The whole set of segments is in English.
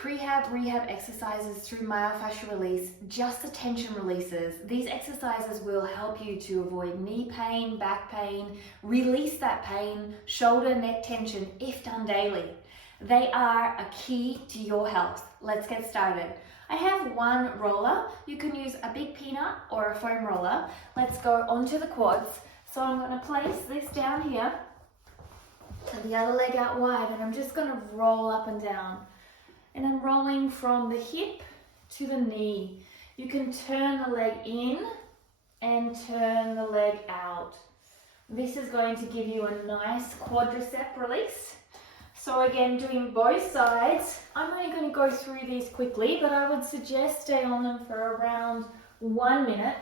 prehab, rehab exercises through myofascial release, just the tension releases. These exercises will help you to avoid knee pain, back pain, release that pain, shoulder, neck tension if done daily. They are a key to your health. Let's get started. I have one roller. You can use a big peanut or a foam roller. Let's go onto the quads. So I'm going to place this down here and the other leg out wide, and I'm just going to roll up and down. And I'm rolling from the hip to the knee. You can turn the leg in and turn the leg out. This is going to give you a nice quadricep release. So again, doing both sides. I'm only going to go through these quickly, but I would suggest stay on them for around 1 minute.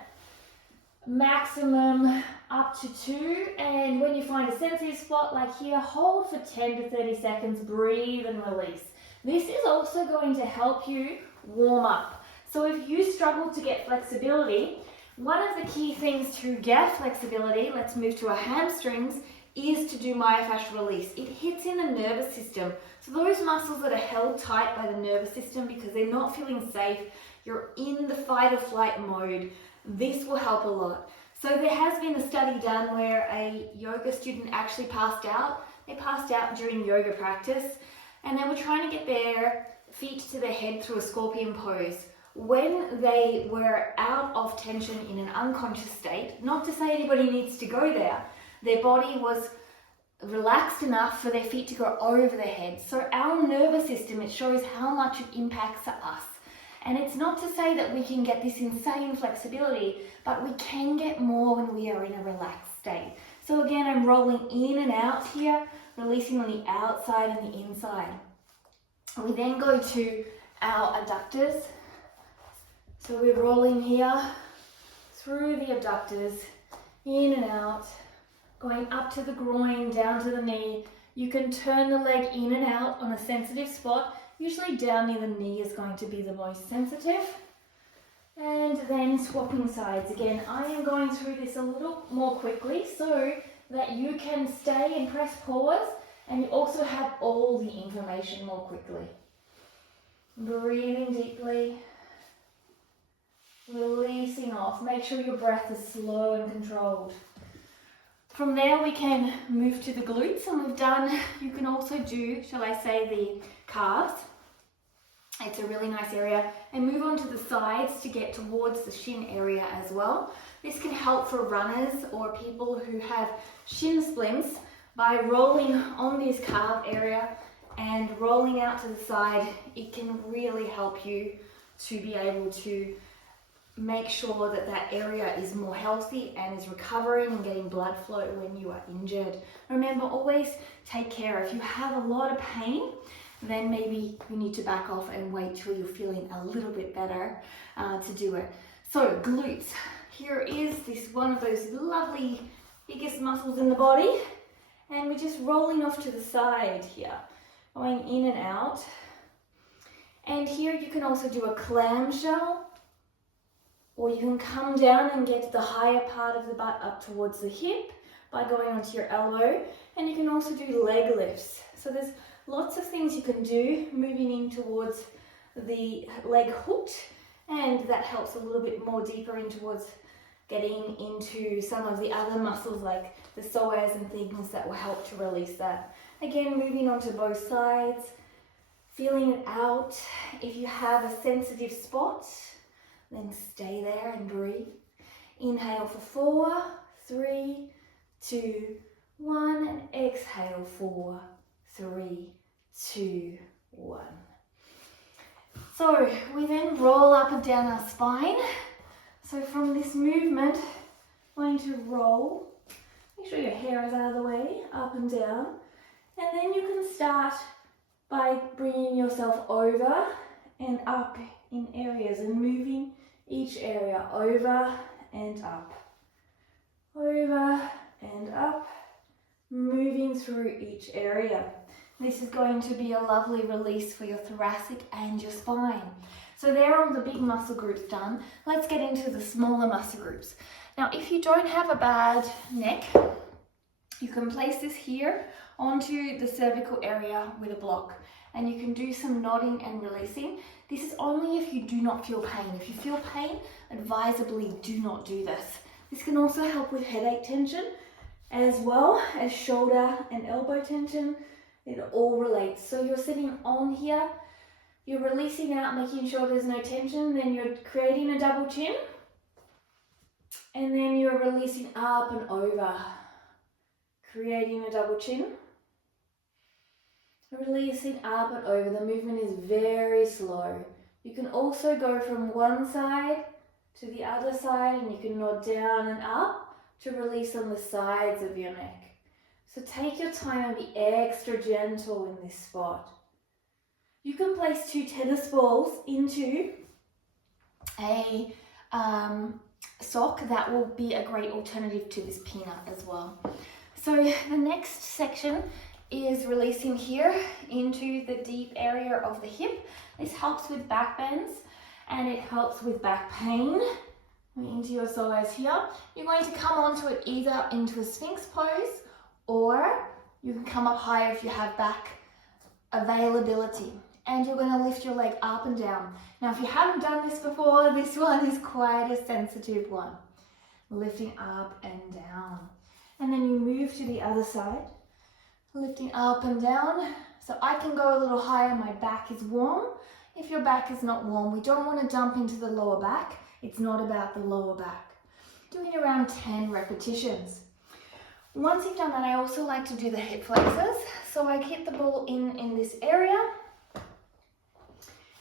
Maximum up to 2, and when you find a sensitive spot like here, hold for 10 to 30 seconds, breathe and release. This is also going to help you warm up. So if you struggle to get flexibility, one of the key things to get flexibility, let's move to our hamstrings, is to do myofascial release. It hits in the nervous system. So those muscles that are held tight by the nervous system because they're not feeling safe, you're in the fight or flight mode. This will help a lot. So there has been a study done where a yoga student actually passed out. They passed out during yoga practice and they were trying to get their feet to their head through a scorpion pose. When they were out of tension in an unconscious state, not to say anybody needs to go there, their body was relaxed enough for their feet to go over their head. So our nervous system, it shows how much it impacts us. And it's not to say that we can get this insane flexibility, but we can get more when we are in a relaxed state. So again, I'm rolling in and out here, releasing on the outside and the inside. We then go to our adductors. So we're rolling here through the abductors, in and out, going up to the groin, down to the knee. You can turn the leg in and out on a sensitive spot. Usually down near the knee is going to be the most sensitive. And then swapping sides. Again, I am going through this a little more quickly so that you can stay and press pause and you also have all the information more quickly. Breathing deeply. Releasing off. Make sure your breath is slow and controlled. From there we can move to the glutes, and we've done, you can also do, shall I say, the calves. It's a really nice area, and move on to the sides to get towards the shin area as well. This can help for runners or people who have shin splints by rolling on this calf area and rolling out to the side. It can really help you to be able to make sure that that area is more healthy and is recovering and getting blood flow when you are injured. Remember, always take care. If you have a lot of pain, then maybe you need to back off and wait till you're feeling a little bit better to do it. So glutes, here is this one of those lovely biggest muscles in the body, and we're just rolling off to the side here, going in and out. And here you can also do a clamshell, or you can come down and get the higher part of the butt up towards the hip by going onto your elbow. And you can also do leg lifts. So there's lots of things you can do moving in towards the leg hooked, and that helps a little bit more deeper in towards getting into some of the other muscles like the psoas and things that will help to release that. Again, moving on to both sides, feeling it out. If you have a sensitive spot, then stay there and breathe. Inhale for 4, 3, 2, 1, and exhale 4, 3, 2, 1. So we then roll up and down our spine. So from this movement, I'm going to roll. Make sure your hair is out of the way, up and down. And then you can start by bringing yourself over and up in areas and moving each area over and up, moving through each area. This is going to be a lovely release for your thoracic and your spine. So there are all the big muscle groups done. Let's get into the smaller muscle groups. Now, if you don't have a bad neck, you can place this here onto the cervical area with a block. and you can do some nodding and releasing. This is only if you do not feel pain. If you feel pain, advisably do not do this. This can also help with headache tension as well as shoulder and elbow tension. It all relates. So you're sitting on here, you're releasing out, making sure there's no tension, then you're creating a double chin, and then you're releasing up and over, creating a double chin, releasing up and over. The movement is very slow. You can also go from one side to the other side, and you can nod down and up to release on the sides of your neck. So take your time and be extra gentle in this spot. You can place 2 tennis balls into a sock. That will be a great alternative to this peanut as well. So the next section is releasing here into the deep area of the hip. This helps with back bends and it helps with back pain. Into your sides here. You're going to come onto it either into a Sphinx pose, or you can come up higher if you have back availability. And you're going to lift your leg up and down. Now, if you haven't done this before, this one is quite a sensitive one. Lifting up and down. And then you move to the other side. Lifting up and down. So I can go a little higher. My back is warm. If your back is not warm, we don't want to dump into the lower back. It's not about the lower back. Doing around 10 repetitions. Once you've done that, I also like to do the hip flexors. So I hit the ball in this area,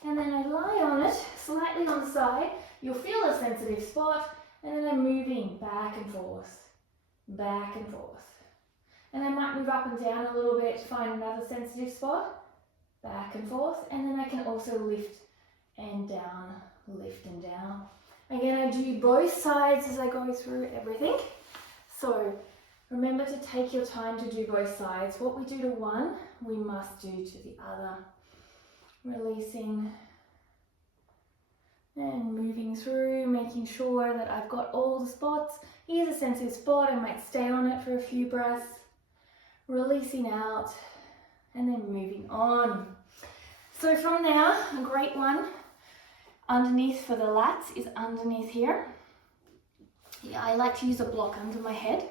and then I lie on it, slightly on the side. You'll feel a sensitive spot, and then I'm moving back and forth, back and forth. And I might move up and down a little bit, find another sensitive spot, back and forth, and then I can also lift and down, lift and down. Again, I do both sides as I go through everything. So remember to take your time to do both sides. What we do to one, we must do to the other. Releasing and moving through, making sure that I've got all the spots. Here's a sensitive spot, I might stay on it for a few breaths. Releasing out and then moving on. So from there, a great one underneath for the lats is underneath here. Yeah, I like to use a block under my head.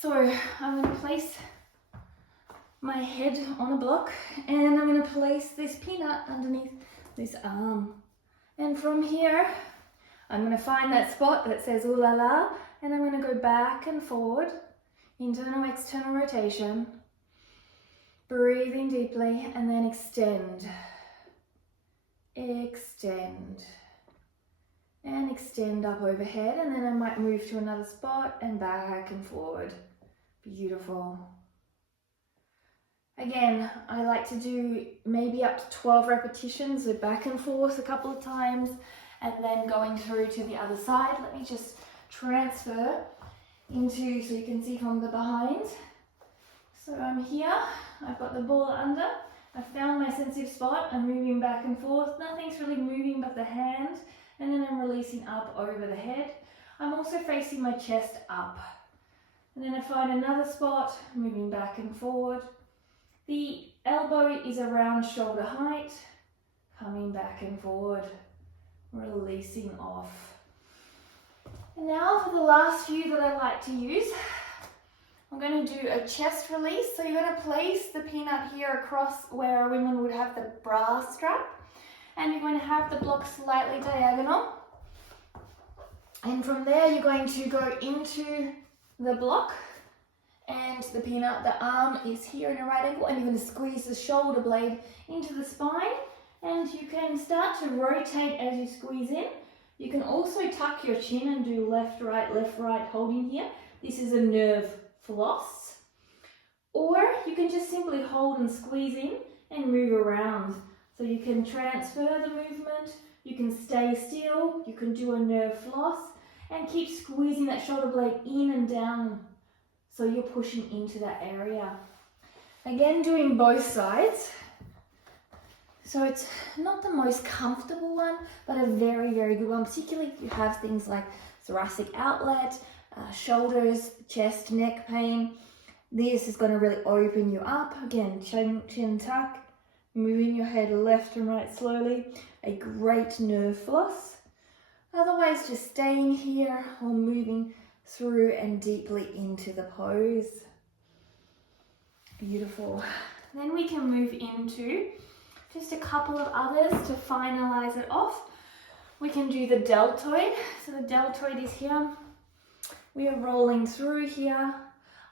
So I'm going to place my head on a block, and I'm going to place this peanut underneath this arm. And from here, I'm going to find that spot that says ooh la la, and I'm going to go back and forward, internal, external rotation, breathing deeply, and then extend, extend, and extend up overhead, and then I might move to another spot and back and forward. Beautiful. Again, I like to do maybe up to 12 repetitions, so back and forth a couple of times, and then going through to the other side. Let me just transfer into, so you can see from the behind. So I'm here, I've got the ball under, I found my sensitive spot, I'm moving back and forth, nothing's really moving but the hand, and then I'm releasing up over the head. I'm also facing my chest up. And then I find another spot, moving back and forward. The elbow is around shoulder height, coming back and forward, releasing off. And now for the last few that I like to use, I'm going to do a chest release. So you're going to place the peanut here across where a woman would have the bra strap, and you're going to have the block slightly diagonal. And from there you're going to go into the block, and the peanut, the arm is here in a right angle, and you're going to squeeze the shoulder blade into the spine, and you can start to rotate as you squeeze in. You can also tuck your chin and do left, right, holding here. This is a nerve floss. Or you can just simply hold and squeeze in and move around. So you can transfer the movement, you can stay still, you can do a nerve floss, and keep squeezing that shoulder blade in and down so you're pushing into that area. Again, doing both sides. So it's not the most comfortable one, but a very, very good one, particularly if you have things like thoracic outlet, shoulders, chest, neck pain. This is going to really open you up. Again, chin tuck, moving your head left and right slowly, a great nerve floss. Otherwise, just staying here or moving through and deeply into the pose. Beautiful. Then we can move into just a couple of others to finalize it off. We can do the deltoid. So the deltoid is here. We are rolling through here.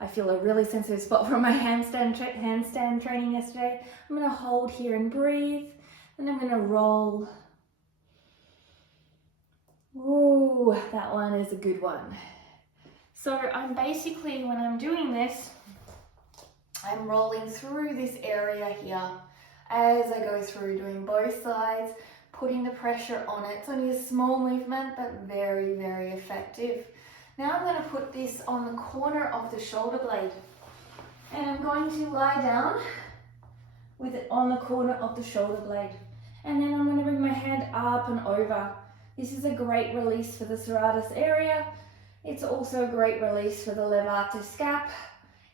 I feel a really sensitive spot from my handstand training yesterday. I'm going to hold here and breathe. And I'm going to roll. Ooh, that one is a good one. So I'm basically, when I'm doing this, I'm rolling through this area here as I go through, doing both sides, putting the pressure on it. It's only a small movement, but very, very effective. Now I'm going to put this on the corner of the shoulder blade. And I'm going to lie down with it on the corner of the shoulder blade. And then I'm going to bring my hand up and over. This is a great release for the serratus area. It's also a great release for the levator scap.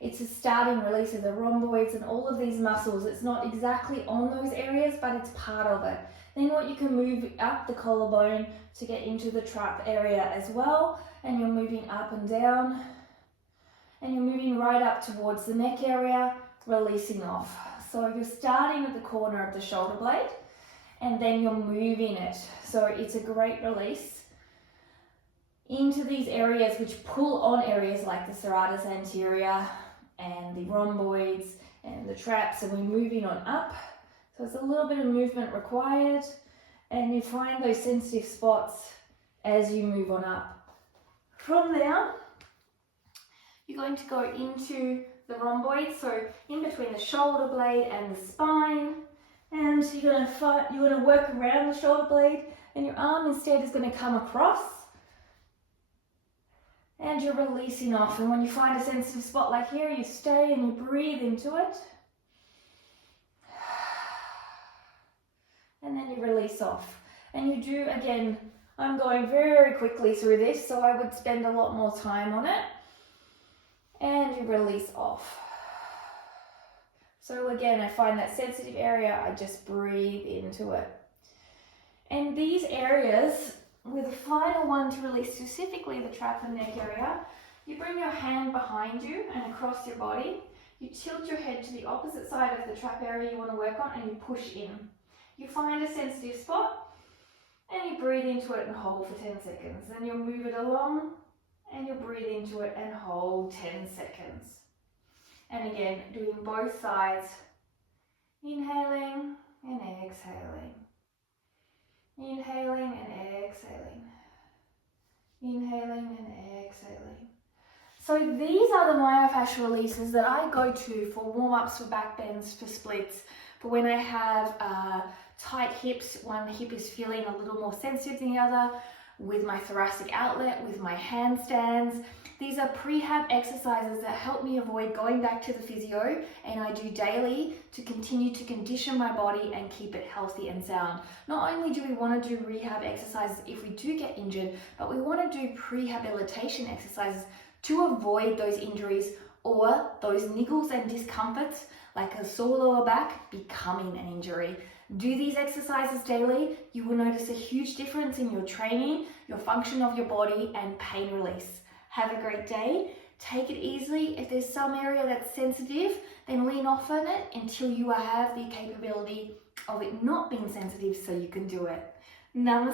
It's a starting release of the rhomboids and all of these muscles. It's not exactly on those areas, but it's part of it. Then what you can move up the collarbone to get into the trap area as well. And you're moving up and down. And you're moving right up towards the neck area, releasing off. So you're starting at the corner of the shoulder blade, and then you're moving it. So it's a great release into these areas which pull on areas like the serratus anterior and the rhomboids and the traps, and we're moving on up. So it's a little bit of movement required, and you find those sensitive spots as you move on up. From there, you're going to go into the rhomboid, so in between the shoulder blade and the spine, and you're going to work around the shoulder blade, and your arm instead is going to come across, and you're releasing off. And when you find a sensitive spot like here, you stay and you breathe into it, and then you release off. And you do, again, I'm going very quickly through this, so I would spend a lot more time on it. And you release off. So again, I find that sensitive area, I just breathe into it. And these areas, with the final one to release, specifically the trap and neck area, you bring your hand behind you and across your body. You tilt your head to the opposite side of the trap area you want to work on, and you push in. You find a sensitive spot, and you breathe into it and hold for 10 seconds. Then you'll move it along, and you'll breathe into it and hold 10 seconds. And again, doing both sides. Inhaling and exhaling. Inhaling and exhaling. Inhaling and exhaling. So these are the myofascial releases that I go to for warm-ups, for back bends, for splits, for when I have tight hips, one hip is feeling a little more sensitive than the other, with my thoracic outlet, with my handstands. These are prehab exercises that help me avoid going back to the physio, and I do daily to continue to condition my body and keep it healthy and sound. Not only do we want to do rehab exercises if we do get injured, but we want to do prehabilitation exercises to avoid those injuries or those niggles and discomforts like a sore lower back becoming an injury. Do these exercises daily. You will notice a huge difference in your training, your function of your body, and pain release. Have a great day. Take it easily. If there's some area that's sensitive, then lean off on it until you have the capability of it not being sensitive so you can do it. Namaste.